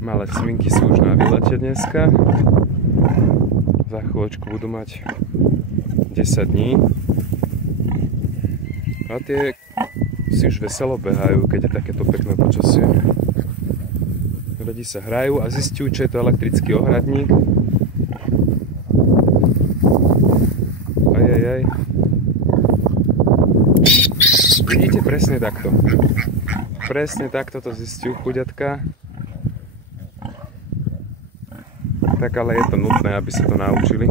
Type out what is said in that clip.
Malé svinky sú už na výlete dneska. Za chvíľočku budú mať 10 dní. A tie si už veselo behajú, keď je takéto pekné počasie. Radi sa hrajú a zistujú, čo je to elektrický ohradník. Ajajaj. Vidíte, presne takto. Presne takto to zistujú chuďatka. Tak ale je to nutné, aby sa to naučili.